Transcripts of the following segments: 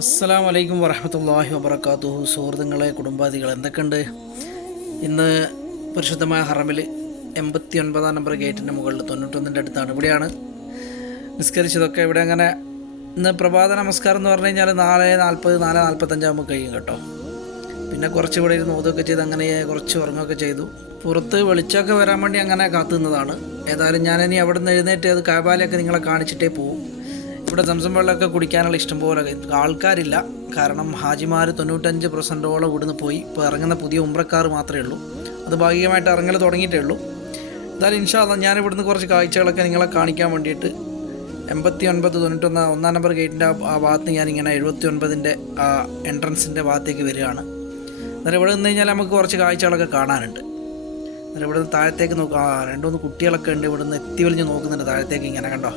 അസ്സലാമു അലൈക്കും വറഹ്മത്തുള്ളാഹി വബറകാതുഹു. സുഹൃത്തുക്കളെ, കുടുംബാദികൾ, എന്തൊക്കെയുണ്ട്? ഇന്ന് പരിശുദ്ധമായ ഹറമിൽ 89 നമ്പർ ഗേറ്റിൻ്റെ മുകളിൽ 91ൻ്റെ അടുത്താണ്. ഇവിടെയാണ് നിസ്കരിച്ചതൊക്കെ. ഇവിടെ അങ്ങനെ ഇന്ന് പ്രഭാത നമസ്കാരം എന്ന് പറഞ്ഞു കഴിഞ്ഞാൽ 4:40 4:45 ആകുമ്പോൾ കഴിയും കേട്ടോ. പിന്നെ കുറച്ച് ഇവിടെ ഇരുന്ന് ഓതൊക്കെ ചെയ്ത് അങ്ങനെ കുറച്ച് ഉറങ്ങുകയൊക്കെ ചെയ്തു. പുറത്ത് വെളിച്ചമൊക്കെ വരാൻ വേണ്ടി അങ്ങനെ കാത്തു നിന്നതാണ്. ഏതായാലും ഞാനിനി അവിടെ നിന്ന് എഴുന്നേറ്റ് അത് കാബാലയൊക്കെ നിങ്ങളെ കാണിച്ചിട്ടേ പോവും. ഇവിടെ സംസം വെള്ളമൊക്കെ കുടിക്കാനുള്ള ഇഷ്ടംപോലെ ആൾക്കാരില്ല. കാരണം ഹാജിമാർ 95% ഇവിടുന്ന് പോയി. ഇപ്പോൾ ഇറങ്ങുന്ന പുതിയ ഉംറക്കാർ മാത്രമേ ഉള്ളൂ. അത് ഭാഗികമായിട്ട് ഇറങ്ങൽ തുടങ്ങിയിട്ടേ ഉള്ളൂ. എന്തായാലും ഇൻഷാ അല്ലാഹ് ഞാൻ ഇവിടുന്ന് കുറച്ച് കാഴ്ചകളൊക്കെ നിങ്ങളെ കാണിക്കാൻ വേണ്ടിയിട്ട് 89 91 1 നമ്പർ ഗേറ്റിൻ്റെ ആ ഭാഗത്ത് ഞാനിങ്ങനെ 79ൻ്റെ ആ എൻട്രൻസിൻ്റെ ഭാഗത്തേക്ക് വരികയാണ്. അന്നേരം ഇവിടെ നിന്ന് കഴിഞ്ഞാൽ നമുക്ക് കുറച്ച് കാഴ്ചകളൊക്കെ കാണാനുണ്ട്. അന്നേരം ഇവിടെ നിന്ന് താഴത്തേക്ക് നോക്കുക. 2-3 കുട്ടികളൊക്കെ ഉണ്ട്. ഇവിടെ നിന്ന് എത്തി വലിഞ്ഞ് നോക്കുന്നുണ്ട് താഴത്തേക്ക്. ഇങ്ങനെ കണ്ടോ.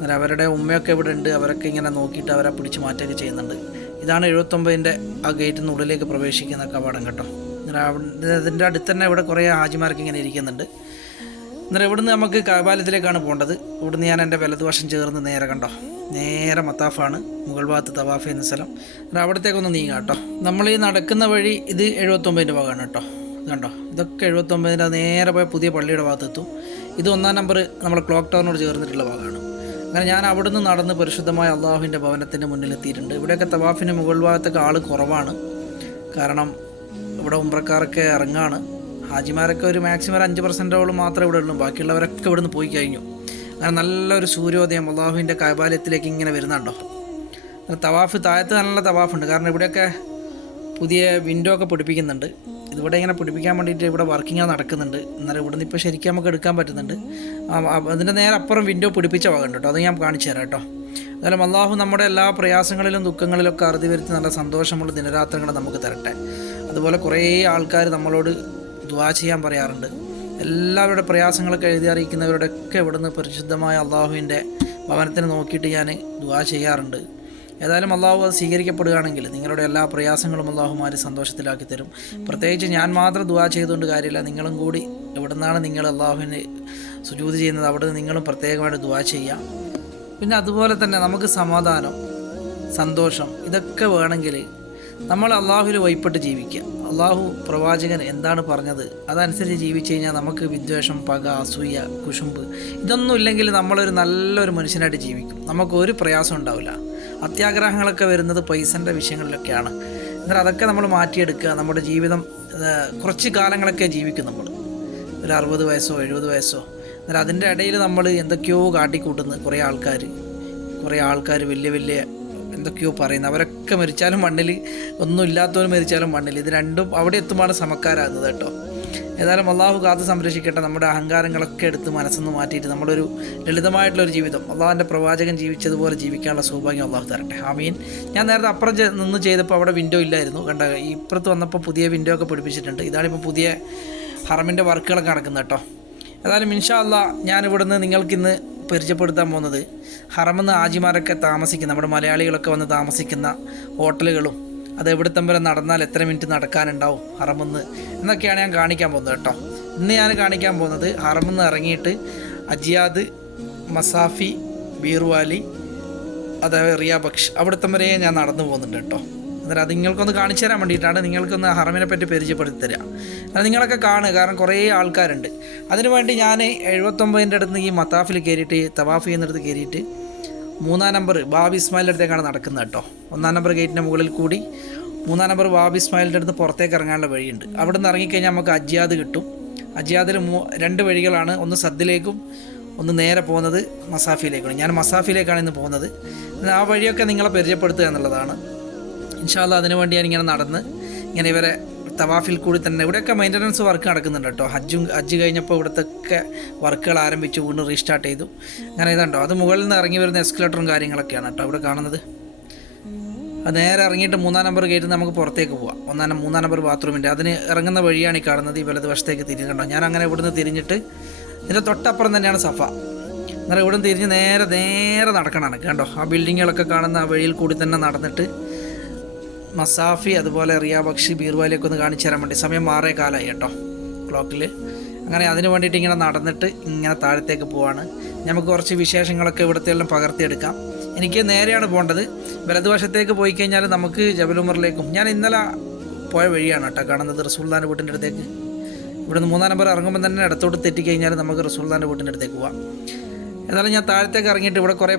അന്നേരം അവരുടെ ഉമ്മയൊക്കെ ഇവിടെ ഉണ്ട്. അവരൊക്കെ ഇങ്ങനെ നോക്കിയിട്ട് അവരെ പിടിച്ച് മാറ്റുകയൊക്കെ ചെയ്യുന്നുണ്ട്. ഇതാണ് 79ൻ്റെ ആ ഗേറ്റിൽ നിന്ന് ഉള്ളിലേക്ക് പ്രവേശിക്കുന്ന കവാടം കേട്ടോ. അന്നേരം അതിൻ്റെ അടുത്ത് തന്നെ ഇവിടെ കുറേ ഹാജിമാർക്ക് ഇങ്ങനെ ഇരിക്കുന്നുണ്ട്. അന്നേരം ഇവിടുന്ന് നമുക്ക് കഅബാലയത്തിലേക്കാണ് പോകേണ്ടത്. ഇവിടുന്ന് ഞാൻ എൻ്റെ വലതുവശം ചേർന്ന് നേരെ കണ്ടോ, നേരെ മത്താഫാണ്, മുകൾ ഭാഗത്ത് തവാഫ് എന്ന സ്ഥലം. അന്നേരം അവിടത്തേക്കൊന്ന് നീങ്ങാം കേട്ടോ. നമ്മൾ ഈ നടക്കുന്ന വഴി ഇത് 79ൻ്റെ ഭാഗമാണ് കേട്ടോ. കണ്ടോ, ഇതൊക്കെ 79ൻ്റെ നേരെ പോയ പുതിയ പള്ളിയുടെ ഭാഗത്തെത്തും. ഇത് 1 നമ്പർ നമ്മളെ ക്ലോക്ക് ടവറിനോട് ചേർന്നിട്ടുള്ള ഭാഗമാണ്. അങ്ങനെ ഞാൻ അവിടുന്ന് നടന്ന് പരിശുദ്ധമായ അള്ളാഹുവിൻ്റെ ഭവനത്തിൻ്റെ മുന്നിലെത്തിയിട്ടുണ്ട്. ഇവിടെയൊക്കെ തവാഫിൻ്റെ മുകൾ ഭാഗത്തൊക്കെ ആൾ കുറവാണ്. കാരണം ഇവിടെ ഉംറക്കാരൊക്കെ ഇറങ്ങാണ്. ഹാജിമാരൊക്കെ ഒരു മാക്സിമം 5% മാത്രമേ ഇവിടെ ഉള്ളൂ. ബാക്കിയുള്ളവരൊക്കെ ഇവിടുന്ന് പോയി കഴിഞ്ഞു. അങ്ങനെ നല്ലൊരു സൂര്യോദയം അള്ളാഹുവിൻ്റെ കഅബാലയത്തിലേക്ക് ഇങ്ങനെ വരുന്നുണ്ടോ. തവാഫ് താഴത്ത് നല്ല തവാഫുണ്ട്. കാരണം ഇവിടെയൊക്കെ പുതിയ വിൻഡോ ഒക്കെ പിടിപ്പിക്കുന്നുണ്ട്. ഇതിവിടെ ഇങ്ങനെ പിടിപ്പിക്കാൻ വേണ്ടിയിട്ട് ഇവിടെ വർക്കിംഗ് നടക്കുന്നുണ്ട്. എന്നാലും ഇവിടുന്ന് ഇപ്പോൾ ശരിക്കും നമുക്ക് എടുക്കാൻ പറ്റുന്നുണ്ട്. അതിൻ്റെ നേരെ അപ്പുറം വിൻഡോ പിടിപ്പിച്ച ഭാഗമുണ്ട് കേട്ടോ. അത് ഞാൻ കാണിച്ചു തരാം കേട്ടോ. എന്നാലും അള്ളാഹു നമ്മുടെ എല്ലാ പ്രയാസങ്ങളിലും ദുഃഖങ്ങളിലൊക്കെ അറുതി വരുത്തി നല്ല സന്തോഷമുള്ള ദിനരാത്രങ്ങൾ നമുക്ക് തരട്ടെ. അതുപോലെ കുറേ ആൾക്കാർ നമ്മളോട് ദുആ ചെയ്യാൻ പറയാറുണ്ട്. എല്ലാവരുടെ പ്രയാസങ്ങളൊക്കെ എഴുതി അറിയിക്കുന്നവരുടെയൊക്കെ ഇവിടുന്ന് പരിശുദ്ധമായ അള്ളാഹുവിൻ്റെ ഭവനത്തിന് നോക്കിയിട്ട് ഞാൻ ദുആ ചെയ്യാറുണ്ട്. ഏതായാലും അള്ളാഹു അത് സ്വീകരിക്കപ്പെടുകയാണെങ്കിൽ നിങ്ങളുടെ എല്ലാ പ്രയാസങ്ങളും അള്ളാഹുമാര് സന്തോഷത്തിലാക്കി തരും. പ്രത്യേകിച്ച് ഞാൻ മാത്രം ദുആ ചെയ്തുകൊണ്ട് കാര്യമില്ല, നിങ്ങളും കൂടി എവിടെ നിന്നാണ് നിങ്ങൾ അള്ളാഹുവിന് സുജൂദ് ചെയ്യുന്നത് അവിടെ നിന്ന് നിങ്ങളും പ്രത്യേകമായിട്ട് ദുആ ചെയ്യാം. പിന്നെ അതുപോലെ തന്നെ നമുക്ക് സമാധാനം, സന്തോഷം ഇതൊക്കെ വേണമെങ്കിൽ നമ്മൾ അള്ളാഹുവിൽ വഴിപ്പെട്ട് ജീവിക്കുക. അള്ളാഹു പ്രവാചകൻ എന്താണ് പറഞ്ഞത് അതനുസരിച്ച് ജീവിച്ചു കഴിഞ്ഞാൽ നമുക്ക് വിദ്വേഷം, പക, അസൂയ, കുശുമ്പ് ഇതൊന്നും ഇല്ലെങ്കിൽ നമ്മളൊരു നല്ലൊരു മനുഷ്യനായിട്ട് ജീവിക്കും. നമുക്കൊരു പ്രയാസം ഉണ്ടാവില്ല. അത്യാഗ്രഹങ്ങളൊക്കെ വരുന്നത് പൈസൻ്റെ വിഷയങ്ങളിലൊക്കെയാണ്. എന്നാൽ അതൊക്കെ നമ്മൾ മാറ്റിയെടുക്കുക. നമ്മുടെ ജീവിതം കുറച്ച് കാലങ്ങളൊക്കെ ജീവിക്കും. നമ്മൾ ഒരു 60 വയസ്സോ 70 വയസ്സോ. എന്നാൽ അതിൻ്റെ ഇടയിൽ നമ്മൾ എന്തൊക്കെയോ കാട്ടിക്കൂട്ടുന്നു. കുറേ ആൾക്കാർ വലിയ വലിയ എന്തൊക്കെയോ പറയുന്നത്. അവരൊക്കെ മരിച്ചാലും മണ്ണിൽ, ഒന്നും ഇല്ലാത്തവർ മരിച്ചാലും മണ്ണിൽ. ഇത് രണ്ടും അവിടെ എത്തുമ്പോൾ സമക്കാരാകുന്നത് കേട്ടോ. ഏതായാലും അള്ളാഹു കാത്ത് സംരക്ഷിക്കട്ടെ. നമ്മുടെ അഹങ്കാരങ്ങളൊക്കെ എടുത്ത് മനസ്സൊന്ന് മാറ്റിയിട്ട് നമ്മളൊരു ലളിതമായിട്ടുള്ളൊരു ജീവിതം അള്ളാഹുവിൻ്റെ പ്രവാചകൻ ജീവിച്ചതുപോലെ ജീവിക്കാനുള്ള സൗഭാഗ്യം അള്ളാഹു തരട്ടെ. ആമീൻ. ഞാൻ നേരത്തെ അപ്പുറം നിന്ന് ചെയ്തപ്പോൾ അവിടെ വിൻഡോ ഇല്ലായിരുന്നു. കണ്ട, ഇപ്പുറത്ത് വന്നപ്പോൾ പുതിയ വിൻഡോ ഒക്കെ പിടിപ്പിച്ചിട്ടുണ്ട്. ഇതാണിപ്പോൾ പുതിയ ഹറമിൻ്റെ വർക്കുകളൊക്കെ നടക്കുന്നത് കേട്ടോ. ഏതായാലും ഇൻഷാ അല്ലാഹ് ഞാനിവിടുന്ന് നിങ്ങൾക്കിന്ന് പരിചയപ്പെടുത്താൻ പോകുന്നത് ഹറമെന്ന് ഹാജിമാരൊക്കെ താമസിക്കുന്ന, നമ്മുടെ മലയാളികളൊക്കെ വന്ന് താമസിക്കുന്ന ഹോട്ടലുകളും അത് എവിടത്തം വരെ നടന്നാൽ എത്ര മിനിറ്റ് നടക്കാനുണ്ടാവും ഹറമെന്ന് എന്നൊക്കെയാണ് ഞാൻ കാണിക്കാൻ പോകുന്നത് കേട്ടോ. ഇന്ന് ഞാൻ കാണിക്കാൻ പോകുന്നത് ഹറമെന്ന് ഇറങ്ങിയിട്ട് അജിയാദ്, മസാഫി, ബീർവാലി, അതായത് റിയാബക്ഷ് അവിടത്തം വരെ ഞാൻ നടന്നു പോകുന്നുണ്ട് കേട്ടോ. അന്നേരം അത് നിങ്ങൾക്കൊന്ന് കാണിച്ചു തരാൻ വേണ്ടിയിട്ടാണ്, നിങ്ങൾക്കൊന്ന് ഹറമിനെ പറ്റി പരിചയപ്പെടുത്തി തരിക. അത് നിങ്ങളൊക്കെ കാണുക, കാരണം കുറേ ആൾക്കാരുണ്ട്. അതിനുവേണ്ടി ഞാൻ 79ൻ്റെ അടുത്ത് ഈ മത്താഫിൽ കയറിയിട്ട് തവാഫ് ചെയ്യുന്നിടത്ത് കയറിയിട്ട് 3 നമ്പർ ബാബ് ഇസ്മായിലിൻ്റെ അടുത്തേക്കാണ് നടക്കുന്നത് കേട്ടോ. 1 നമ്പർ ഗേറ്റിൻ്റെ മുകളിൽ കൂടി 3 നമ്പർ ബാബ് ഇസ്മായിലിൻ്റെ അടുത്ത് പുറത്തേക്ക് ഇറങ്ങാനുള്ള വഴിയുണ്ട്. അവിടെ നിന്ന് ഇറങ്ങിക്കഴിഞ്ഞാൽ നമുക്ക് അജിയാദ് കിട്ടും. അജിയാദിൽ 2 വഴികളാണ്. ഒന്ന് സദ്ദിലേക്കും ഒന്ന് നേരെ പോകുന്നത് മസാഫിയിലേക്കാണ്. ഞാൻ മസാഫിയിലേക്കാണ് ഇന്ന് പോകുന്നത്. ആ വഴിയൊക്കെ നിങ്ങളെ പരിചയപ്പെടുത്തുക എന്നുള്ളതാണ്. ഇൻഷാ അല്ലാഹ് അതിനുവേണ്ടി ഞാനിങ്ങനെ നടന്ന് ഇങ്ങനെ ഇവരെ തവാഫിൽ കൂടി തന്നെ ഇവിടെയൊക്കെ മെയിൻ്റനൻസ് വർക്ക് നടക്കുന്നുണ്ട് കേട്ടോ. ഹജ്ജ് കഴിഞ്ഞപ്പോൾ ഇവിടുത്തൊക്കെ വർക്കുകൾ ആരംഭിച്ചു, വീണ്ടും റീസ്റ്റാർട്ട് ചെയ്തു. അങ്ങനെ ഇതുണ്ടോ, അത് മുകളിൽ നിന്ന് ഇറങ്ങി വരുന്ന എസ്കലേറ്ററും കാര്യങ്ങളൊക്കെയാണ് കേട്ടോ ഇവിടെ കാണുന്നത്. അത് നേരെ ഇറങ്ങിയിട്ട് 3 നമ്പർ ഗേറ്റിൽ നമുക്ക് പുറത്തേക്ക് പോവാം. 3 നമ്പർ ബാത്റൂമിൻ്റെ അതിന് ഇറങ്ങുന്ന വഴിയാണ് ഈ കാണുന്നത്. ഈ വലതുവശത്തേക്ക് തിരിഞ്ഞിട്ടുണ്ടോ. ഞാൻ അങ്ങനെ ഇവിടുന്ന് തിരിഞ്ഞിട്ട് ഇതിൻ്റെ തൊട്ടപ്പുറം തന്നെയാണ് സഫ. എന്നാൽ ഇവിടുന്ന് തിരിഞ്ഞ് നേരെ നടക്കണമാണ് കണ്ടോ. ആ ബിൽഡിങ്ങുകളൊക്കെ കാണുന്ന ആ വഴിയിൽ കൂടി തന്നെ നടന്നിട്ട് മസാഫി, അതുപോലെ റിയാബക്ഷ്, ബീർവാലിയൊക്കെ ഒന്ന് കാണിച്ചു തരാൻ വേണ്ടി. സമയം 6:15 കേട്ടോ ക്ലോക്കിൽ. അങ്ങനെ അതിന് വേണ്ടിയിട്ട് ഇങ്ങനെ നടന്നിട്ട് ഇങ്ങനെ താഴത്തേക്ക് പോവാണ്. നമുക്ക് കുറച്ച് വിശേഷങ്ങളൊക്കെ ഇവിടുത്തെ എല്ലാം പകർത്തിയെടുക്കാം. എനിക്ക് നേരെയാണ് പോകേണ്ടത്. വലതുവശത്തേക്ക് പോയി കഴിഞ്ഞാൽ നമുക്ക് ജബൽ ഉമറിലേക്കും, ഞാൻ ഇന്നലെ പോയ വഴിയാണ് കേട്ടോ കാണുന്നത്, റസൂലുള്ളാഹിൻ്റെ വീട്ടിൻ്റെ അടുത്തേക്ക്. ഇവിടുന്ന് 3-ാം നമ്പർ ഇറങ്ങുമ്പോൾ തന്നെ ഇടത്തോട്ട് തെറ്റിക്കഴിഞ്ഞാൽ നമുക്ക് റസൂലുള്ളാഹിൻ്റെ വീട്ടിൻ്റെ അടുത്തേക്ക് പോവാം. എന്നാലും ഞാൻ താഴത്തേക്ക് ഇറങ്ങിയിട്ട് ഇവിടെ കുറേ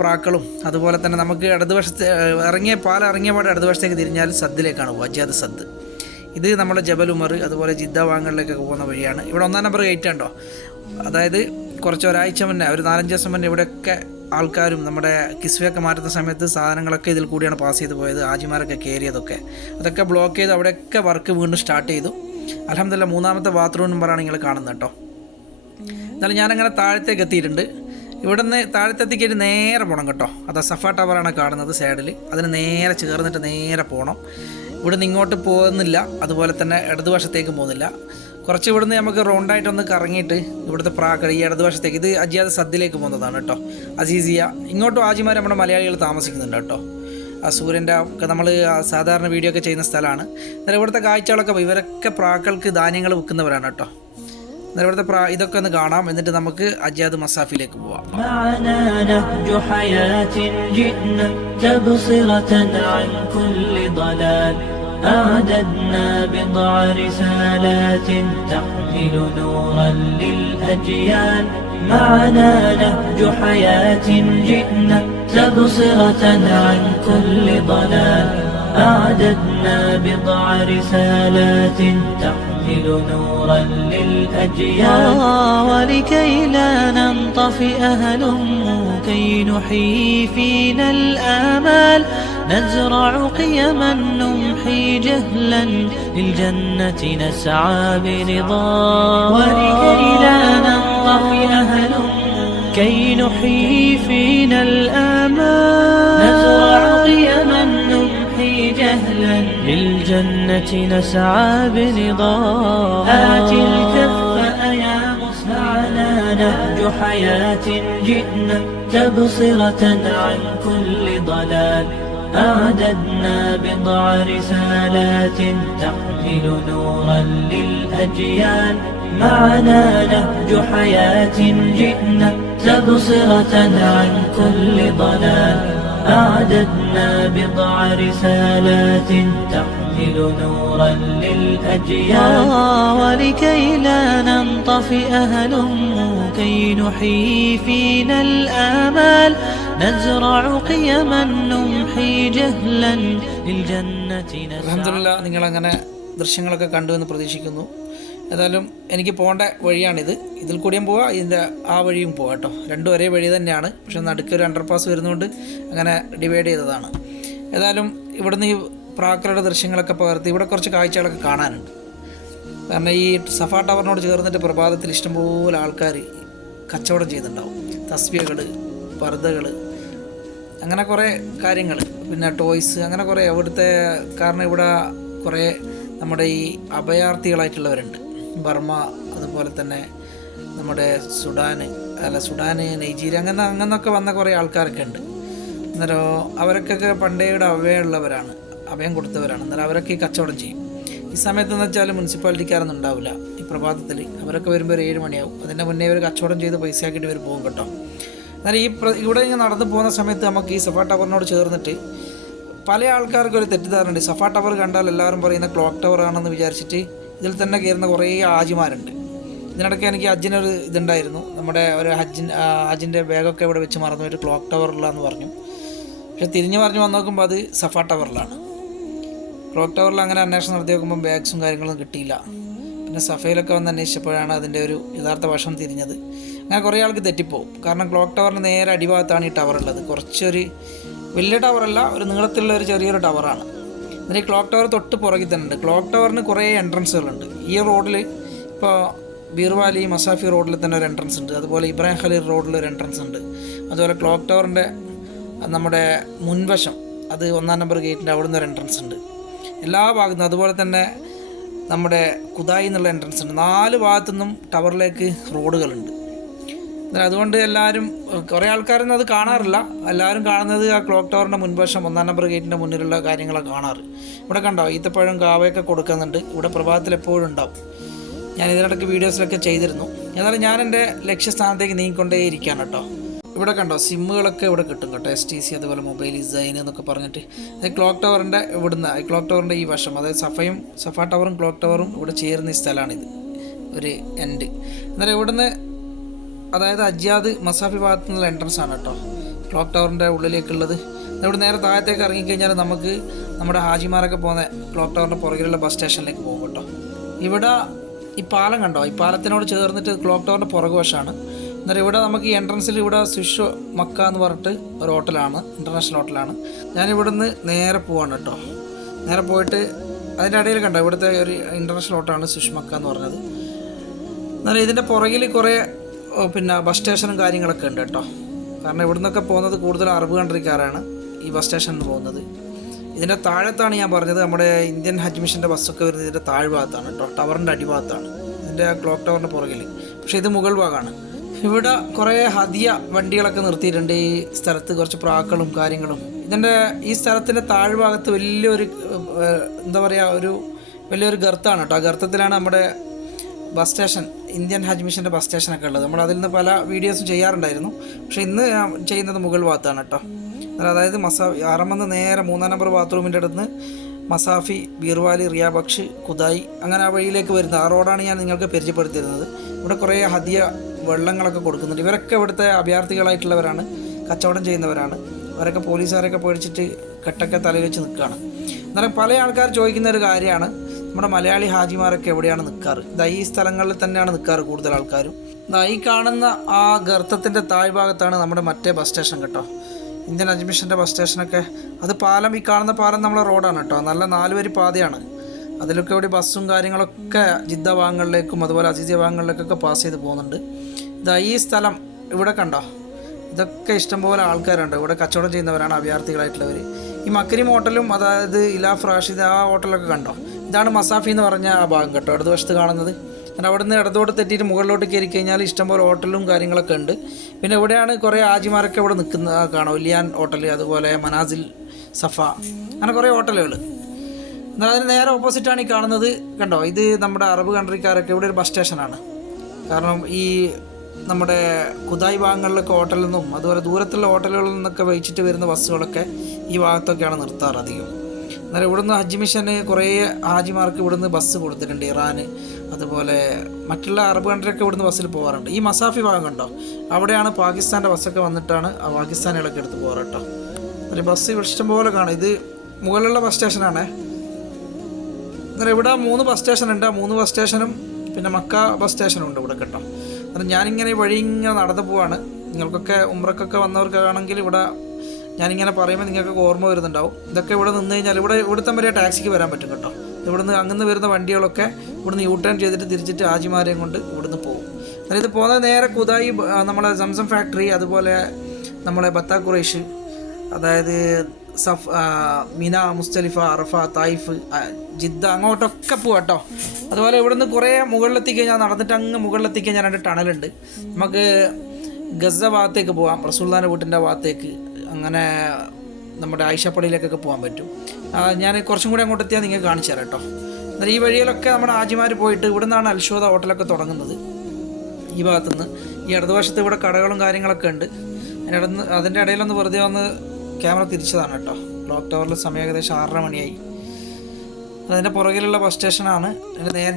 പ്രാക്കളും അതുപോലെ തന്നെ നമുക്ക് ഇടതുവശത്ത് ഇറങ്ങിയ പാടെ ഇടതുവശത്തേക്ക് തിരിഞ്ഞാൽ സദ്ദിലേക്കാണ് പോകുക, അജ്യാദ് സദ്. ഇത് നമ്മുടെ ജബൽ ഉമർ അതുപോലെ ജിദ്ദ ഭാഗങ്ങളിലേക്കൊക്കെ പോകുന്ന വഴിയാണ്. ഇവിടെ 1-ാം നമ്പർ ഗേറ്റ് ഉണ്ടോ, അതായത് കുറച്ച് ഒരാഴ്ച മുന്നേ, ഒരു 4-5 ദിവസം മുന്നേ ഇവിടെയൊക്കെ ആൾക്കാരും നമ്മുടെ കിസ്വയൊക്കെ മാറ്റുന്ന സമയത്ത് സാധനങ്ങളൊക്കെ ഇതിൽ കൂടിയാണ് പാസ് ചെയ്ത് പോയത്, ആജിമാരൊക്കെ കയറിയതൊക്കെ. അതൊക്കെ ബ്ലോക്ക് ചെയ്ത് അവിടെയൊക്കെ വർക്ക് വീണ്ടും സ്റ്റാർട്ട് ചെയ്തു. അൽഹംദുലില്ലാഹ് 3-ാമത്തെ ബാത്റൂം നമ്പറാണ് നിങ്ങൾ കാണുന്നത് കേട്ടോ. എന്നാലും ഞാനങ്ങനെ താഴത്തേക്ക് എത്തിയിട്ടുണ്ട്. ഇവിടുന്ന് താഴത്തെത്തിക്കേറ്റ് നേരെ പോകണം കേട്ടോ. അത് സഫ ടവറാണ് കാണുന്നത് സൈഡിൽ, അതിന് നേരെ ചേർന്നിട്ട് നേരെ പോകണം. ഇവിടുന്ന് ഇങ്ങോട്ട് പോകുന്നില്ല, അതുപോലെ തന്നെ ഇടതുവശത്തേക്കും പോകുന്നില്ല. കുറച്ച് ഇവിടുന്ന് നമുക്ക് റൗണ്ടായിട്ടൊന്ന് കറങ്ങിയിട്ട് ഇവിടുത്തെ ഈ ഇടതുവശത്തേക്ക്, ഇത് അജ്യാദ് സദ്ദിലേക്ക് പോകുന്നതാണ് കേട്ടോ, അസീസിയ. ഇങ്ങോട്ടും ആജിമാർ നമ്മുടെ മലയാളികൾ താമസിക്കുന്നുണ്ട് കേട്ടോ. ആ സൂര്യൻ്റെ ഒക്കെ നമ്മൾ സാധാരണ വീഡിയോ ഒക്കെ ചെയ്യുന്ന സ്ഥലമാണ്. എന്നാൽ ഇവിടുത്തെ കാഴ്ചകളൊക്കെ ഇവരൊക്കെ പ്രാക്കൾക്ക് ധാന്യങ്ങൾ വിൽക്കുന്നവരാണ് കേട്ടോ. എന്നാൽ ഇവിടുത്തെ ഇതൊക്കെ ഒന്ന് കാണാം, എന്നിട്ട് നമുക്ക് അജ്യാദ് മസാഫിലേക്ക് പോവാം. أعددنا بضع رسالات تحمل نورا للأجيال معنا نهج حياة جئنا تبصرة عن كل ضلال أعددنا بضع رسالات تحمل نورا للأجيال ولكي لا ننطفئ هلموا كي نحيي فينا الآمال نزرع قيما نمحي جهلا للجنة نسعى برضا ولكي لا ننطفئ هلموا كي نحيي فينا الآمال نزرع قيما نمحي جهلا للجنة نسعى برضا آت الكف يا مصنعنا نهج حياة جئنا تبصرة عن كل ضلال أعددنا بضع رسالات تحمل نورا للأجيال معنا نهج حياة جئنا تبصرة عن كل ضلال أعددنا بضع رسالات تحمل نورا للأجيال ولكي لا ننطفئ هلموا كي نحيي فينا الآمال نزرع قيما نمحي جهلا للجنة نسعى. അൽഹംദുലില്ലാഹ് നിങ്ങളങ്ങനെ ദൃശ്യങ്ങളൊക്കെ കണ്ടു എന്ന് പ്രതീക്ഷിക്കുന്നു. ഏതായാലും എനിക്ക് പോകേണ്ട വഴിയാണിത്, ഇതിൽ കൂടിയും പോവാം, ഇതിൻ്റെ ആ വഴിയും പോവാം കേട്ടോ. രണ്ടും ഒരേ വഴി തന്നെയാണ്, പക്ഷെ നടുക്കൊരു അണ്ടർപാസ് വരുന്നതുകൊണ്ട് അങ്ങനെ ഡിവൈഡ് ചെയ്തതാണ്. ഏതായാലും ഇവിടുന്ന് ഈ പ്രാക്കളുടെ ദൃശ്യങ്ങളൊക്കെ പകർത്തി ഇവിടെ കുറച്ച് കാഴ്ചകളൊക്കെ കാണാനുണ്ട്. കാരണം ഈ സഫ ടവറിനോട് ചേർന്നിട്ട് പ്രഭാതത്തിൽ ഇഷ്ടംപോലെ ആൾക്കാർ കച്ചവടം ചെയ്യുന്നുണ്ടാവും. തസ്ബീഹകൾ, പർദ്ദകൾ, അങ്ങനെ കുറേ കാര്യങ്ങൾ, പിന്നെ ടോയ്സ്, അങ്ങനെ കുറേ അവിടുത്തെ. കാരണം ഇവിടെ കുറേ നമ്മുടെ ഈ അഭയാർത്ഥികളായിട്ടുള്ളവരുണ്ട്, ബർമ്മ, അതുപോലെ തന്നെ നമ്മുടെ സുഡാന്, നൈജീരിയ, അങ്ങനൊക്കെ വന്ന കുറേ ആൾക്കാരൊക്കെ ഉണ്ട്. അന്നേരം അവരൊക്കെ പണ്ടേ ഇവിടെ അഭയം കൊടുത്തവരാണ്. അന്നേരം അവരൊക്കെ ഈ കച്ചവടം ചെയ്യും. ഈ സമയത്തെന്ന് വെച്ചാൽ മുനിസിപ്പാലിറ്റിക്കാരൊന്നും ഉണ്ടാവില്ല. ഈ പ്രഭാതത്തിൽ അവരൊക്കെ വരുമ്പോൾ ഒരു 7 മണിയാവും. അതിൻ്റെ മുന്നേ ഇവർ കച്ചവടം ചെയ്ത് പൈസ ആക്കിയിട്ട് ഇവർ പോകും കേട്ടോ. എന്നാൽ ഇവിടെ ഇങ്ങനെ നടന്നു പോകുന്ന സമയത്ത് നമുക്ക് ഈ സഫ ടവറിനോട് ചേർന്നിട്ട് പല ആൾക്കാർക്കും ഒരു തെറ്റിദ്ധാരണയുണ്ട്. സഫ ടവർ കണ്ടാൽ എല്ലാവരും പറയുന്ന ക്ലോക്ക് ടവർ ആണെന്ന് വിചാരിച്ചിട്ട് ഇതിൽ തന്നെ കയറുന്ന കുറേ ആജിമാരുണ്ട്. ഇതിനിടയ്ക്ക് എനിക്ക് ഹജ്ജിനൊരു ഇതുണ്ടായിരുന്നു, നമ്മുടെ ഒരു ഹജ്ജിൻ്റെ ബാഗൊക്കെ ഇവിടെ വെച്ച് മറന്നു പോയിട്ട് ക്ലോക്ക് ടവറിലാന്ന് പറഞ്ഞു. പക്ഷെ തിരിഞ്ഞു പറഞ്ഞു വന്ന് നോക്കുമ്പോൾ അത് സഫ ടവറിലാണ്. ക്ലോക്ക് ടവറിൽ അങ്ങനെ അന്വേഷണം നടത്തി നോക്കുമ്പോൾ ബാഗ്സും കാര്യങ്ങളൊന്നും കിട്ടിയില്ല. പിന്നെ സഫയിലൊക്കെ വന്ന് അന്വേഷിച്ചപ്പോഴാണ് അതിൻ്റെ ഒരു യഥാർത്ഥ വശം തിരിഞ്ഞത്. അങ്ങനെ കുറേ ആൾക്ക് തെറ്റിപ്പോവും. കാരണം ക്ലോക്ക് ടവറിന് നേരെ അടിഭാഗത്താണ് ഈ ടവർ ഉള്ളത്. കുറച്ചൊരു വലിയ ടവറല്ല, ഒരു നീളത്തിലുള്ള ഒരു ചെറിയൊരു ടവറാണ്. എന്നിട്ട് ഈ ക്ലോക്ക് ടവർ തൊട്ട് പുറകിൽ തന്നെ ഉണ്ട്. ക്ലോക്ക് ടവറിന് കുറേ എൻട്രൻസുകളുണ്ട്. ഈ റോഡിൽ ഇപ്പോൾ ബീർവാലി മസാഫി റോഡിൽ തന്നെ ഒരു എൻട്രൻസ് ഉണ്ട്, അതുപോലെ ഇബ്രാഹിം ഖലീൽ റോഡിൽ ഒരു എൻട്രൻസ് ഉണ്ട്. അതുപോലെ ക്ലോക്ക് ടവറിൻ്റെ നമ്മുടെ മുൻവശം, അത് 1-ാം നമ്പർ ഗേറ്റിൻ്റെ അവിടെ നിന്ന് ഒരു എൻട്രൻസ് ഉണ്ട് എല്ലാ ഭാഗത്തും. അതുപോലെ തന്നെ നമ്മുടെ കുദായി എന്നുള്ള എൻട്രൻസ് ഉണ്ട്. 4 ഭാഗത്തുനിന്നും ടവറിലേക്ക് റോഡുകളുണ്ട്. അതുകൊണ്ട് എല്ലാവരും, കുറേ ആൾക്കാരൊന്നും അത് കാണാറില്ല. എല്ലാവരും കാണുന്നത് ആ ക്ലോക്ക് ടവറിൻ്റെ മുൻവശം 1-ാം നമ്പർ ഗേറ്റിൻ്റെ മുന്നിലുള്ള കാര്യങ്ങളാണ് കാണാറ്. ഇവിടെ കണ്ടോ ഈത്തപ്പഴം കാവയൊക്കെ കൊടുക്കുന്നുണ്ട്. ഇവിടെ പ്രഭാതത്തിൽ എപ്പോഴും ഉണ്ടാവും. ഞാൻ ഇതിനിടയ്ക്ക് വീഡിയോസിലൊക്കെ ചെയ്തിരുന്നു. എന്നാലും ഞാൻ എൻ്റെ ലക്ഷ്യസ്ഥാനത്തേക്ക് നീങ്ങിക്കൊണ്ടേയിരിക്കുകയാണ് കേട്ടോ. ഇവിടെ കണ്ടോ സിമ്മുകളൊക്കെ ഇവിടെ കിട്ടും കേട്ടോ. STC അതുപോലെ മൊബൈൽ ഡിസൈൻ എന്നൊക്കെ പറഞ്ഞിട്ട്. അത് ക്ലോക്ക് ടവറിൻ്റെ ഇവിടുന്ന് ക്ലോക്ക് ടവറിൻ്റെ ഈ വശം, അതായത് സഫ ടവറും ക്ലോക്ക് ടവറും ഇവിടെ ചേരുന്ന ഈ സ്ഥലമാണിത്, ഒരു എൻഡ്. അന്നേരം ഇവിടുന്ന് അതായത് അജ്യാദ് മസാഫി ഭാഗത്തു നിന്നുള്ള എൻട്രൻസ് ആണ് കേട്ടോ ക്ലോക്ക് ടവറിൻ്റെ ഉള്ളിലേക്കുള്ളത്. ഇവിടെ നേരെ താഴത്തേക്ക് ഇറങ്ങിക്കഴിഞ്ഞാൽ നമുക്ക് നമ്മുടെ ഹാജിമാരൊക്കെ പോകുന്ന ക്ലോക്ക് ടവറിൻ്റെ പുറകിലുള്ള ബസ് സ്റ്റേഷനിലേക്ക് പോകും കേട്ടോ. ഇവിടെ ഈ പാലം കണ്ടോ, ഈ പാലത്തിനോട് ചേർന്നിട്ട് ക്ലോക്ക് ടവറിൻ്റെ പുറകു വശമാണ്. അന്നേരം ഇവിടെ നമുക്ക് ഈ എൻട്രൻസിൽ ഇവിടെ സ്വിഷ് മക്ക എന്ന് പറഞ്ഞിട്ട് ഒരു ഹോട്ടലാണ്, ഇൻ്റർനാഷണൽ ഹോട്ടലാണ്. ഞാനിവിടുന്ന് നേരെ പോവാണ് കേട്ടോ. നേരെ പോയിട്ട് അതിൻ്റെ ഇടയിൽ കണ്ടോ ഇവിടുത്തെ ഒരു ഇൻ്റർനാഷണൽ ഹോട്ടലാണ് സ്വിഷ് മക്ക എന്ന് പറഞ്ഞത്. എന്നാലും ഇതിൻ്റെ പുറകിൽ കുറേ പിന്നെ ബസ് സ്റ്റേഷനും കാര്യങ്ങളൊക്കെ ഉണ്ട് കേട്ടോ. കാരണം ഇവിടെ നിന്നൊക്കെ പോകുന്നത് കൂടുതൽ അറബ് കൺട്രിക്കാരാണ് ഈ ബസ് സ്റ്റേഷനിൽ പോകുന്നത്. ഇതിൻ്റെ താഴത്താണ് ഞാൻ പറഞ്ഞത് നമ്മുടെ ഇന്ത്യൻ ഹജ്ജ് മിഷൻ്റെ ബസ്സൊക്കെ വരുന്നത് ഇതിൻ്റെ താഴ്ഭാഗത്താണ് കേട്ടോ, ടവറിൻ്റെ അടിഭാഗത്താണ്, ഇതിൻ്റെ ക്ലോക്ക് ടവറിൻ്റെ പുറകിൽ. പക്ഷേ ഇത് മുകൾ ഭാഗമാണ്. ഇവിടെ കുറേ ഹദിയ വണ്ടികളൊക്കെ നിർത്തിയിട്ടുണ്ട് ഈ സ്ഥലത്ത്, കുറച്ച് പ്രാക്കളും കാര്യങ്ങളും. ഈ സ്ഥലത്തിൻ്റെ താഴ്ഭാഗത്ത് വലിയൊരു എന്താ പറയുക, വലിയൊരു ഗർത്തമാണ് കേട്ടോ. ആ ഗർത്തത്തിലാണ് നമ്മുടെ ബസ് സ്റ്റേഷൻ, ഇന്ത്യൻ ഹജ്ജ് മിഷൻ്റെ ബസ് സ്റ്റേഷനൊക്കെ ഉള്ളത്. നമ്മൾ അതിൽ നിന്ന് പല വീഡിയോസും ചെയ്യാറുണ്ടായിരുന്നു. പക്ഷേ ഇന്ന് ഞാൻ ചെയ്യുന്നത് മുകൾ ഭാഗത്താണ് കേട്ടോ. അതായത് ഹറമെന്ന് നേരെ 3-ാം നമ്പർ ബാത്റൂമിൻ്റെ അടുത്ത് മസാഫി, ബീർവാലി, റിയാബക്ഷ്, കുദായി അങ്ങനെ ആ വഴിയിലേക്ക് വരുന്നത്. ആ റോഡാണ് ഞാൻ നിങ്ങൾക്ക് പരിചയപ്പെടുത്തിയിരുന്നത്. ഇവിടെ കുറേ ഹദിയ വെള്ളങ്ങളൊക്കെ കൊടുക്കുന്നുണ്ട്. ഇവരൊക്കെ ഇവിടുത്തെ അഭയാർത്ഥികളായിട്ടുള്ളവരാണ്, കച്ചവടം ചെയ്യുന്നവരാണ്. അവരൊക്കെ പോലീസുകാരൊക്കെ പേടിച്ചിട്ട് കെട്ടൊക്കെ തലയിൽ വെച്ച് നിൽക്കുകയാണ്. എന്നാലും പല ആൾക്കാർ ചോദിക്കുന്ന ഒരു കാര്യമാണ്, നമ്മുടെ മലയാളി ഹാജിമാരൊക്കെ എവിടെയാണ് നിൽക്കാറ്? ഈ സ്ഥലങ്ങളിൽ തന്നെയാണ് നിൽക്കാറ് കൂടുതൽ ആൾക്കാരും. ഈ കാണുന്ന ആ ഗർത്തത്തിൻ്റെ താഴ്ഭാഗത്താണ് നമ്മുടെ മറ്റേ ബസ് സ്റ്റേഷൻ കേട്ടോ, ഇന്ത്യൻ ഹജ്ജ് മിഷൻ്റെ ബസ് സ്റ്റേഷനൊക്കെ. അത് പാലം, ഈ കാണുന്ന പാലം നമ്മളെ റോഡാണ് കേട്ടോ, നല്ല 4 വരി പാതയാണ്. അതിലൊക്കെ ഇവിടെ ബസ്സും കാര്യങ്ങളൊക്കെ ജിദ്ദ ഭാഗങ്ങളിലേക്കും അതുപോലെ അസീസിയ ഭാഗങ്ങളിലേക്കൊക്കെ പാസ് ചെയ്ത് പോകുന്നുണ്ട്. ഈ സ്ഥലം ഇവിടെ കണ്ടോ, ഇതൊക്കെ ഇഷ്ടംപോലെ ആൾക്കാരുണ്ട്. ഇവിടെ കച്ചവടം ചെയ്യുന്നവരാണ് അഭയാർത്ഥികളായിട്ടുള്ളവർ. ഈ മക്രീം ഹോട്ടലും അതായത് ഇലാഫ് റാഷിദ് ആ ഹോട്ടലൊക്കെ കണ്ടോ, ഇതാണ് മസാഫി എന്ന് പറഞ്ഞ ആ ഭാഗം കേട്ടോ, ഇടതുവശത്ത് കാണുന്നത്. കാരണം അവിടെ നിന്ന് ഇടതോട്ട് തെറ്റിയിട്ട് മുകളിലോട്ട് കയറി കഴിഞ്ഞാൽ ഇഷ്ടംപോലെ ഹോട്ടലും കാര്യങ്ങളൊക്കെ ഉണ്ട്. പിന്നെ ഇവിടെയാണ് കുറേ ആജിമാരൊക്കെ ഇവിടെ നിൽക്കുന്ന കാണാം, ഒലിയാൻ ഹോട്ടൽ, അതുപോലെ മനാസിൽ, സഫ, അങ്ങനെ കുറേ ഹോട്ടലുകൾ. എന്നാൽ അതിന് നേരെ ഓപ്പോസിറ്റാണ് ഈ കാണുന്നത് കണ്ടോ, ഇത് നമ്മുടെ അറബ് കൺട്രിക്കാരൊക്കെ ഇവിടെ ഒരു ബസ് സ്റ്റേഷനാണ്. കാരണം ഈ നമ്മുടെ കുദായി ഭാഗങ്ങളിലൊക്കെ ഹോട്ടലിൽ നിന്നും അതുപോലെ ദൂരത്തുള്ള ഹോട്ടലുകളിൽ നിന്നൊക്കെ വഹിച്ചിട്ട് വരുന്ന ബസ്സുകളൊക്കെ ഈ ഭാഗത്തൊക്കെയാണ് നിർത്താറ് അധികം. അന്നേരം ഇവിടുന്ന് ഹജ്ജ് മിഷന് കുറേ ഹാജിമാർക്ക് ഇവിടുന്ന് ബസ് കൊടുത്തിട്ടുണ്ട്. ഇറാൻ അതുപോലെ മറ്റുള്ള അറബ് കൺട്രിയൊക്കെ ഇവിടുന്ന് ബസ്സിൽ പോകാറുണ്ട്. ഈ മസാഫി ഭാഗം കണ്ടോ, അവിടെയാണ് പാകിസ്ഥാൻ്റെ ബസ്സൊക്കെ വന്നിട്ടാണ് ആ പാകിസ്ഥാനികളൊക്കെ എടുത്ത് പോകാറ് കേട്ടോ. ഒരു ബസ് ഇഷ്ടം പോലെ കാണും. ഇത് മുകളിലുള്ള ബസ് സ്റ്റേഷനാണ്. അന്നേരം ഇവിടെ 3 ബസ് സ്റ്റേഷനുണ്ട്. 3 ബസ് സ്റ്റേഷനും പിന്നെ മക്ക ബസ് സ്റ്റേഷനും ഉണ്ട് ഇവിടെ കേട്ടോ. അന്നേരം ഞാനിങ്ങനെ വഴി ഇങ്ങനെ നടന്നു പോവാണ്. നിങ്ങൾക്കൊക്കെ ഉംറക്കൊക്കെ വന്നവർക്കാണെങ്കിൽ ഇവിടെ ഞാനിങ്ങനെ പറയുമ്പോൾ നിങ്ങൾക്കൊക്കെ ഓർമ്മ വരുന്നുണ്ടാവും. ഇതൊക്കെ ഇവിടെ നിന്ന് കഴിഞ്ഞാൽ ഇവിടുത്തെ വരെ ടാക്സിക്ക് വരാൻ പറ്റും കേട്ടോ. ഇവിടുന്ന് അങ്ങനെ വരുന്ന വണ്ടികളൊക്കെ ഇവിടുന്ന് യൂ ടേൺ ചെയ്തിട്ട് തിരിച്ചിട്ട് ഹാജിമാരെയും കൊണ്ട് ഇവിടുന്ന് പോകും. അതായത് ഇത് പോകുന്നത് നേരെ കുദായി, നമ്മളെ സംസം ഫാക്ടറി, അതുപോലെ നമ്മളെ ബത്ത ഖുറൈഷ്, അതായത് മിന, മുസ്തലിഫ, അറഫ, തായിഫ്, ജിദ്ദ അങ്ങോട്ടൊക്കെ പോവാം കേട്ടോ. അതുപോലെ ഇവിടുന്ന് കുറേ മുകളിലെത്തിക്കഴിഞ്ഞാൽ നടന്നിട്ട് അങ്ങ് മുകളിലെത്തിക്കഴിഞ്ഞാൽ 2 ടണലുണ്ട്. നമുക്ക് ഗസ ഭാഗത്തേക്ക് പോകാം, റസൂലുള്ളാഹിന്റെ വീട്ടിൻ്റെ ഭാഗത്തേക്ക്, അങ്ങനെ നമ്മുടെ ആയിഷപ്പള്ളിയിലേക്കൊക്കെ പോകാൻ പറ്റും. ഞാൻ കുറച്ചും കൂടി അങ്ങോട്ട് എത്തിയാൽ നിങ്ങൾക്ക് കാണിച്ചു തരാം കേട്ടോ. എന്നാൽ ഈ വഴിയിലൊക്കെ നമ്മുടെ ഹാജിമാർ പോയിട്ട് ഇവിടെ നിന്നാണ് അൽഷോദ ഹോട്ടലൊക്കെ തുടങ്ങുന്നത്. ഈ ഭാഗത്തുനിന്ന് ഈ ഇടതുവശത്ത് ഇവിടെ കടകളും കാര്യങ്ങളൊക്കെ ഉണ്ട്. അതിൻ്റെ ഇടയിലൊന്ന് വെറുതെ ഒന്ന് ക്യാമറ തിരിച്ചതാണ് കേട്ടോ. ക്ലോക്ക് ടവറിൽ സമയം ഏകദേശം 6:30 മണിയായി. അതിൻ്റെ പുറകിലുള്ള ബസ് സ്റ്റേഷനാണ്.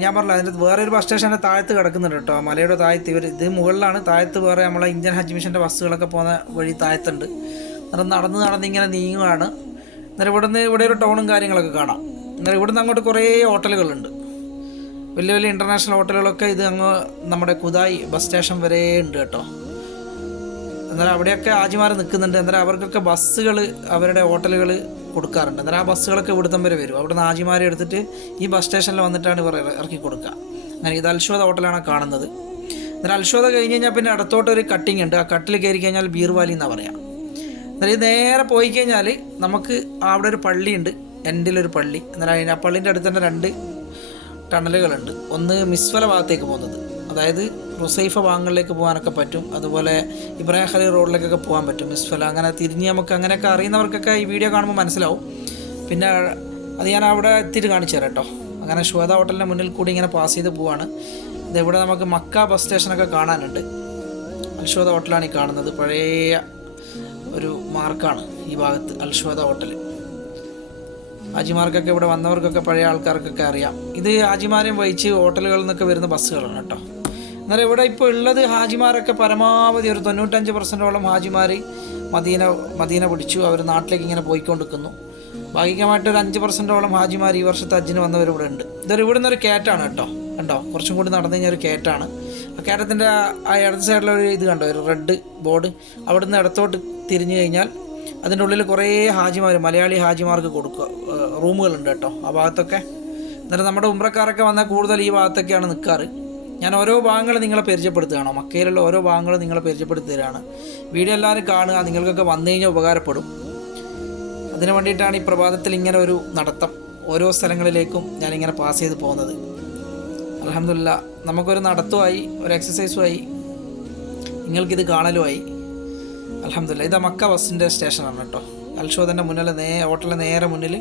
ഞാൻ പറഞ്ഞില്ല, അതിൻ്റെ വേറെ ഒരു ബസ് സ്റ്റേഷൻ്റെ താഴത്ത് കിടക്കുന്നുണ്ട് കേട്ടോ, മലയുടെ താഴത്ത്. ഇത് മുകളിലാണ്, താഴത്ത് വേറെ നമ്മളെ ഇന്ത്യൻ ഹജ്ജ് മിഷൻ്റെ ബസ്സുകളൊക്കെ പോകുന്ന വഴി താഴത്തുണ്ട്. അന്നേരം നടന്ന് ഇങ്ങനെ നീങ്ങുകയാണ്. അന്നേരം ഇവിടെ ഒരു ടൗണും കാര്യങ്ങളൊക്കെ കാണാം. അന്നേരം ഇവിടുന്ന് അങ്ങോട്ട് കുറേ ഹോട്ടലുകളുണ്ട്, വലിയ വലിയ ഇൻ്റർനാഷണൽ ഹോട്ടലുകളൊക്കെ. ഇത് അങ്ങ് നമ്മുടെ കുദായി ബസ് സ്റ്റേഷൻ വരെ ഉണ്ട് കേട്ടോ. അന്നേരം അവിടെയൊക്കെ ഹാജിമാർ നിൽക്കുന്നുണ്ട്. അന്നേരം അവർക്കൊക്കെ ബസ്സുകൾ, അവരുടെ ഹോട്ടലുകൾ കൊടുക്കാറുണ്ട്. അന്നേരം ആ ബസ്സുകളൊക്കെ ഇവിടുത്തം വരെ വരും. അവിടുന്ന് ഹാജിമാരെ എടുത്തിട്ട് ഈ ബസ് സ്റ്റേഷനിൽ വന്നിട്ടാണ് ഇവർ ഇറക്കി കൊടുക്കുക. അങ്ങനെ ഇത് അൽഷോദ ഹോട്ടലാണ് കാണുന്നത്. അന്നേരം അൽഷോദ കഴിഞ്ഞ് കഴിഞ്ഞാൽ പിന്നെ അടുത്തോട്ടൊരു കട്ടിങ് ഉണ്ട്. ആ കട്ടിൽ കയറി കഴിഞ്ഞാൽ ബീർവാലി എന്നാണ് പറയാം. അന്നേരം ഇത് നേരെ പോയി കഴിഞ്ഞാൽ നമുക്ക് അവിടെ ഒരു പള്ളിയുണ്ട്, എൻഡിലൊരു പള്ളി. അന്നേരം ആ പള്ളീൻ്റെ അടുത്ത് തന്നെ 2 ടണലുകളുണ്ട്. ഒന്ന് മിസ്ഫല ഭാഗത്തേക്ക് പോകുന്നത്, അതായത് റുസൈഫ ഭാഗങ്ങളിലേക്ക് പോകാനൊക്കെ പറ്റും. അതുപോലെ ഇബ്രാഹിം ഖലീൽ റോഡിലേക്കൊക്കെ പോകാൻ പറ്റും. മിസ്ഫല അങ്ങനെ തിരിഞ്ഞ് നമുക്ക് അങ്ങനെയൊക്കെ അറിയുന്നവർക്കൊക്കെ ഈ വീഡിയോ കാണുമ്പോൾ മനസ്സിലാവും. പിന്നെ അത് ഞാൻ അവിടെ എത്തിയിട്ട് കാണിച്ചു തരാം കേട്ടോ. അങ്ങനെ ഷുഹദ ഹോട്ടലിൻ്റെ മുന്നിൽ കൂടി ഇങ്ങനെ പാസ് ചെയ്ത് പോവാണ്. ഇതിവിടെ നമുക്ക് മക്ക ബസ് സ്റ്റേഷനൊക്കെ കാണാനുണ്ട്. അൽഷോദ ഹോട്ടലാണ് ഈ കാണുന്നത്. പഴയ ഒരു മാർക്കാണ് ഈ ഭാഗത്ത് അൽഷോദ ഹോട്ടൽ. ഹാജിമാർക്കൊക്കെ ഇവിടെ വന്നവർക്കൊക്കെ പഴയ ആൾക്കാർക്കൊക്കെ അറിയാം. ഇത് ഹാജിമാരെയും വഹിച്ച് ഹോട്ടലുകളിൽ നിന്നൊക്കെ വരുന്ന ബസ്സുകളാണ് കേട്ടോ. എന്നാൽ ഇവിടെ ഇപ്പോൾ ഉള്ളത് ഹാജിമാരൊക്കെ പരമാവധി ഒരു 95% ഹാജിമാർ മദീന പിടിച്ചു. അവർ നാട്ടിലേക്ക് ഇങ്ങനെ പോയിക്കൊണ്ടിരിക്കുന്നു. ഭാഗികമായിട്ട് ഒരു 5% ഹാജിമാർ ഈ വർഷത്തെ ഹജ്ജിന് വന്നവർ ഇവിടെ ഉണ്ട്. ഇവിടെ നിന്നൊരു കയറ്റാണ് കേട്ടോ. കണ്ടോ, കുറച്ചും കൂടി നടന്നു കഴിഞ്ഞാൽ ഒരു കയറ്റാണ്. ആ കയറ്റത്തിൻ്റെ ആ ഇടത് സൈഡിലൊരു ഇത് കണ്ടോ, ഒരു റെഡ് ബോർഡ്. അവിടെ നിന്ന് ഇടത്തോട്ട് തിരിഞ്ഞു കഴിഞ്ഞാൽ അതിൻ്റെ ഉള്ളിൽ കുറേ ഹാജിമാർ, മലയാളി ഹാജിമാർക്ക് കൊടുക്കുക റൂമുകളുണ്ട് കേട്ടോ ആ ഭാഗത്തൊക്കെ. എന്നിട്ട് നമ്മുടെ ഉംറക്കാരൊക്കെ വന്നാൽ കൂടുതൽ ഈ ഭാഗത്തൊക്കെയാണ് നിൽക്കാറ്. ഞാൻ ഓരോ ഭാഗങ്ങൾ നിങ്ങളെ പരിചയപ്പെടുത്തുകയാണോ, മക്കയിലുള്ള ഓരോ ഭാഗങ്ങൾ നിങ്ങളെ പരിചയപ്പെടുത്തി തരാണ്. വീഡിയോ എല്ലാവരും കാണുക, നിങ്ങൾക്കൊക്കെ വന്നു കഴിഞ്ഞാൽ ഉപകാരപ്പെടും. അതിനു വേണ്ടിയിട്ടാണ് ഈ പ്രഭാതത്തിൽ ഇങ്ങനെ ഒരു നടത്തം. ഓരോ സ്ഥലങ്ങളിലേക്കും ഞാനിങ്ങനെ പാസ് ചെയ്ത് പോകുന്നത്. അൽഹംദുലില്ലാ, നമുക്കൊരു നടത്തമായി, ഒരു എക്സസൈസുമായി, നിങ്ങൾക്കിത് കാണലുമായി. അൽഹംദുലില്ലാ. ഇതാ മക്ക ബസ്സിൻ്റെ സ്റ്റേഷനാണ് കേട്ടോ. അൽഷോദൻ്റെ മുന്നിൽ ഹോട്ടലിൻ്റെ നേരെ മുന്നിൽ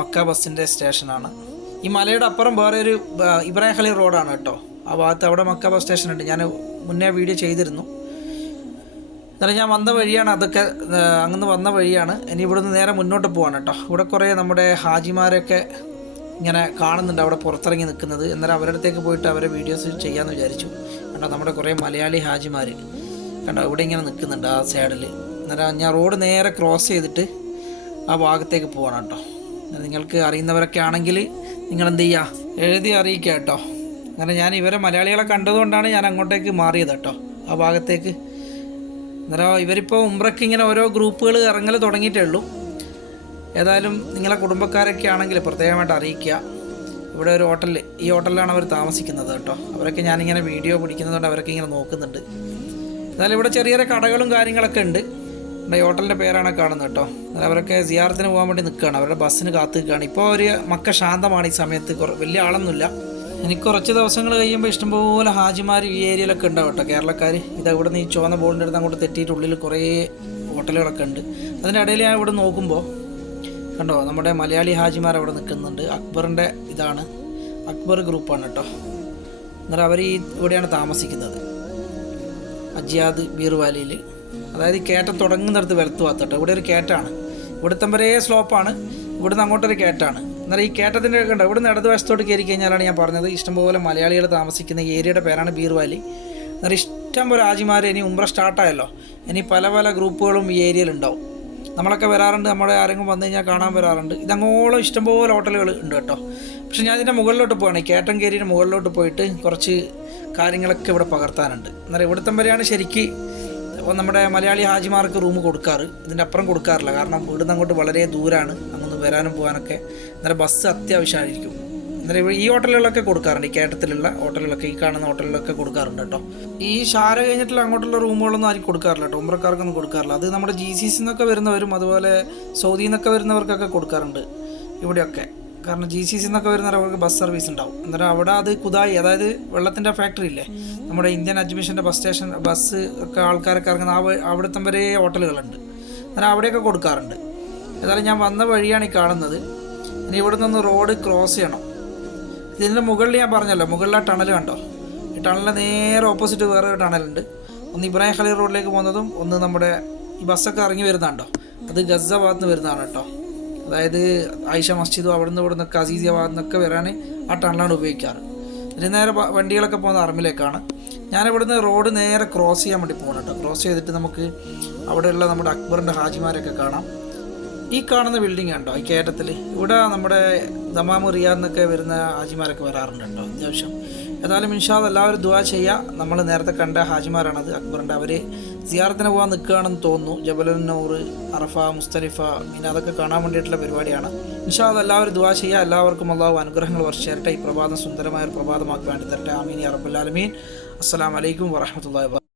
മക്ക ബസ്സിൻ്റെ സ്റ്റേഷനാണ്. ഈ മലയുടെ അപ്പുറം വേറെ ഒരു ഇബ്രാഹിം ഖലീൽ റോഡാണ് കേട്ടോ. ആ ഭാഗത്ത് അവിടെ മക്ക ബസ് സ്റ്റേഷനുണ്ട്. ഞാൻ മുന്നേ വീഡിയോ ചെയ്തിരുന്നു. എന്നാലും ഞാൻ വന്ന വഴിയാണ് അതൊക്കെ, അങ്ങനെ വന്ന വഴിയാണ്. ഇനി ഇവിടുന്ന് നേരെ മുന്നോട്ട് പോവാണ് കേട്ടോ. ഇവിടെ കുറേ നമ്മുടെ ഹാജിമാരൊക്കെ ഇങ്ങനെ കാണുന്നുണ്ട് അവിടെ പുറത്തിറങ്ങി നിൽക്കുന്നത്. എന്നാലും അവരുടെ അടുത്തേക്ക് പോയിട്ട് അവരെ വീഡിയോസ് ചെയ്യാമെന്ന് വിചാരിച്ചു. കണ്ടോ, നമ്മുടെ കുറേ മലയാളി ഹാജിമാർ കണ്ടോ ഇവിടെ ഇങ്ങനെ നിൽക്കുന്നുണ്ട് ആ സൈഡിൽ. അന്നേരം ഞാൻ റോഡ് നേരെ ക്രോസ് ചെയ്തിട്ട് ആ ഭാഗത്തേക്ക് പോകണം കേട്ടോ. നിങ്ങൾക്ക് അറിയുന്നവരൊക്കെ ആണെങ്കിൽ നിങ്ങളെന്ത് ചെയ്യുക, എഴുതി അറിയിക്കുക കേട്ടോ. അങ്ങനെ ഞാൻ ഇവരെ മലയാളികളെ കണ്ടതുകൊണ്ടാണ് ഞാൻ അങ്ങോട്ടേക്ക് മാറിയത് കേട്ടോ, ആ ഭാഗത്തേക്ക്. അന്നേരം ഇവരിപ്പോൾ ഉംറയ്ക്ക് ഇങ്ങനെ ഓരോ ഗ്രൂപ്പുകൾ ഇറങ്ങൽ തുടങ്ങിയിട്ടേ ഉള്ളൂ. ഏതായാലും നിങ്ങളെ കുടുംബക്കാരൊക്കെ ആണെങ്കിൽ പ്രത്യേകമായിട്ട് അറിയിക്കുക. ഇവിടെ ഒരു ഹോട്ടലിൽ, ഈ ഹോട്ടലിലാണ് അവർ താമസിക്കുന്നത് കേട്ടോ. അവരൊക്കെ ഞാനിങ്ങനെ വീഡിയോ പിടിക്കുന്നതുകൊണ്ട് അവരൊക്കെ ഇങ്ങനെ നോക്കുന്നുണ്ട്. എന്നാലും ഇവിടെ ചെറിയ ചെറിയ കടകളും കാര്യങ്ങളൊക്കെ ഉണ്ട്. ഈ ഹോട്ടലിൻ്റെ പേരാണ് കാണുന്നത് കേട്ടോ. എന്നാൽ അവരൊക്കെ സിയാറത്തിന് പോകാൻ വേണ്ടി നിൽക്കുകയാണ്, അവരുടെ ബസ്സിന് കാത്തു നിൽക്കുകയാണ്. ഇപ്പോൾ ഒരു മക്ക ശാന്തമാണ് ഈ സമയത്ത്, വലിയ ആളൊന്നുമില്ല. എനിക്ക് കുറച്ച് ദിവസങ്ങൾ കഴിയുമ്പോൾ ഇഷ്ടംപോലെ ഹാജിമാർ ഈ ഏരിയയിലൊക്കെ ഉണ്ടാവും കേട്ടോ, കേരളക്കാർ. ഇത് ഇവിടെ നിന്ന് ഈ ചുവന്ന ബോർഡിൻ്റെ അടുത്ത് അങ്ങോട്ട് തെറ്റിയിട്ട് ഉള്ളിൽ കുറേ ഹോട്ടലുകളൊക്കെ ഉണ്ട്. അതിൻ്റെ ഇടയിൽ ഞാൻ ഇവിടെ നോക്കുമ്പോൾ കണ്ടോ നമ്മുടെ മലയാളി ഹാജിമാർ അവിടെ നിൽക്കുന്നുണ്ട്. അക്ബറിൻ്റെ ഇതാണ്, അക്ബർ ഗ്രൂപ്പാണ് കേട്ടോ. അന്നേരം അവർ ഇവിടെയാണ് താമസിക്കുന്നത്, അജിയാദ് ബീർ വാലിയിൽ. അതായത് ഈ കയറ്റം തുടങ്ങുന്നിടത്ത് വലത്ത് ഭാഗത്തോട്ട് ഇവിടെ ഒരു കയറ്റാണ്. ഇവിടുത്തെ വരെ സ്ലോപ്പാണ്, ഇവിടുന്ന് അങ്ങോട്ടൊരു കയറ്റാണ്. എന്നാൽ ഈ കയറ്റത്തിൻ്റെ കണ്ടോ ഇവിടുന്ന് ഇടത് വശത്തോട്ട് കയറി കഴിഞ്ഞാലാണ് ഞാൻ പറഞ്ഞത് ഇഷ്ടംപോലെ മലയാളികൾ താമസിക്കുന്ന ഏരിയയുടെ പേരാണ് ബീർ വാലി. എന്നാൽ ഇഷ്ടംപോലെ ഹാജിമാർ ഇനി ഉംറ സ്റ്റാർട്ടായല്ലോ, ഇനി പല പല ഗ്രൂപ്പുകളും ഈ ഏരിയയിലുണ്ടാവും. നമ്മളൊക്കെ വരാറുണ്ട്, നമ്മുടെ ആരെങ്കിലും വന്നു കഴിഞ്ഞാൽ കാണാൻ വരാറുണ്ട്. ഇതങ്ങോളം ഇഷ്ടംപോലെ ഹോട്ടലുകൾ ഉണ്ട് കേട്ടോ. പക്ഷേ ഞാൻ ഇതിൻ്റെ മുകളിലോട്ട് പോവാണ്, ഈ കയറ്റം കയറിയുടെ മുകളിലോട്ട് പോയിട്ട് കുറച്ച് കാര്യങ്ങളൊക്കെ ഇവിടെ പകർത്താനുണ്ട്. എന്നാൽ ഇവിടുത്തെ വരെയാണ് ശരിക്ക് നമ്മുടെ മലയാളി ഹാജിമാർക്ക് റൂം കൊടുക്കാറ്. ഇതിൻ്റെ അപ്പുറം കൊടുക്കാറില്ല, കാരണം ഇവിടുന്ന് അങ്ങോട്ട് വളരെ ദൂരമാണ്, അങ്ങൊന്ന് വരാനും പോകാനൊക്കെ. അന്നേരം ബസ് അത്യാവശ്യമായിരിക്കും. അന്നേരം ഈ ഹോട്ടലുകളൊക്കെ കൊടുക്കാറുണ്ട്, ഈ കയറ്റത്തിലുള്ള ഹോട്ടലുകളൊക്കെ, ഈ കാണുന്ന ഹോട്ടലുകളൊക്കെ കൊടുക്കാറുണ്ട് കേട്ടോ. ഈ ഷാര കഴിഞ്ഞിട്ടുള്ള അങ്ങോട്ടുള്ള റൂമുകളൊന്നും ആരും കൊടുക്കാറില്ല കേട്ടോ, ഉംറക്കാർക്കൊന്നും കൊടുക്കാറില്ല. അത് നമ്മുടെ GCC എന്നൊക്കെ വരുന്നവരും അതുപോലെ സൗദിയിൽ നിന്നൊക്കെ വരുന്നവർക്കൊക്കെ കൊടുക്കാറുണ്ട് ഇവിടെയൊക്കെ. കാരണം GCC എന്നൊക്കെ വരുന്നവർ അവർക്ക് ബസ് സർവീസ് ഉണ്ടാവും. അന്നേരം അവിടെ അത് കുതായി, അതായത് വെള്ളത്തിൻ്റെ ഫാക്ടറി ഇല്ലേ, നമ്മുടെ ഇന്ത്യൻ അഡ്മിഷൻ്റെ ബസ് സ്റ്റേഷൻ, ബസ് ഒക്കെ ആൾക്കാരൊക്കെ ഇറങ്ങുന്ന അവിടുത്തെ വരെ ഹോട്ടലുകളുണ്ട്. അന്നേരം അവിടെയൊക്കെ കൊടുക്കാറുണ്ട്. ഏതായാലും ഞാൻ വന്ന വഴിയാണ് ഈ കാണുന്നത്. ഇനി ഇവിടെ നിന്ന് റോഡ് ക്രോസ് ചെയ്യണം. ഇതിൻ്റെ മുകളിൽ ഞാൻ പറഞ്ഞല്ലോ, മുകളിൽ ആ ടണൽ കണ്ടോ, ഈ ടണലിൻ്റെ നേരെ ഓപ്പോസിറ്റ് വേറെ ഒരു ടണലുണ്ട്. ഒന്ന് ഇബ്രാഹിം ഖലീൽ റോഡിലേക്ക് പോകുന്നതും ഒന്ന് നമ്മുടെ ഈ ബസ്സൊക്കെ ഇറങ്ങി വരുന്നുണ്ടോ, അത് ഗസ ഭാഗത്ത് നിന്ന് വരുന്നതാണ് കേട്ടോ. അതായത് ആയിഷ മസ്ജിദും അവിടുന്ന് ഇവിടുന്നൊക്കെ അസീസിയ ഭാഗത്തു നിന്നൊക്കെ വരാൻ ആ ടണലാണ് ഉപയോഗിക്കാറ്. ഇതിന് നേരെ വണ്ടികളൊക്കെ പോകുന്ന അറമിലേക്കാണ്. ഞാനിവിടുന്ന് റോഡ് നേരെ ക്രോസ് ചെയ്യാൻ വേണ്ടി പോകണം കേട്ടോ. ക്രോസ് ചെയ്തിട്ട് നമുക്ക് അവിടെയുള്ള നമ്മുടെ അക്ബറിൻ്റെ ഹാജിമാരൊക്കെ കാണാം. ഈ കാണുന്ന ബിൽഡിംഗ് ഉണ്ടോ, ഈ കയറ്റത്തിൽ ഇവിടെ നമ്മുടെ ദമാമ് റിയാദ് എന്നൊക്കെ വരുന്ന ഹാജിമാരൊക്കെ വരാറുണ്ട് കേട്ടോ അത്യാവശ്യം. ഏതായാലും ഇൻഷാ അല്ലാഹ് എല്ലാവരും ദുആ ചെയ്യുക. നമ്മൾ നേരത്തെ കണ്ട ഹാജിമാരാണത്, അക്ബറിൻ്റെ. അവർ സിയാറത്തിന് പോകാൻ നിൽക്കുകയാണെന്ന് തോന്നുന്നു. ജബലുൻ നൂർ, അറഫ, മുസ്തലിഫ, പിന്നെ അതൊക്കെ കാണാൻ വേണ്ടിയിട്ടുള്ള പരിപാടിയാണ്. ഇൻഷാ അല്ലാഹ് എല്ലാവരും ദുആ ചെയ്യുക. എല്ലാവർക്കും അല്ലാഹു അനുഗ്രഹങ്ങൾ വർഷിച്ചേരട്ടെ. ഈ പ്രഭാതം സുന്ദരമായ ഒരു പ്രഭാതമാക്കി വേണ്ടി തരട്ടെ. ആമീൻ യാ റബ്ബൽ ആലമീൻ. അസ്സലാമു അലൈക്കും വറഹ്മത്തുള്ളാഹി വബറകാതുഹു.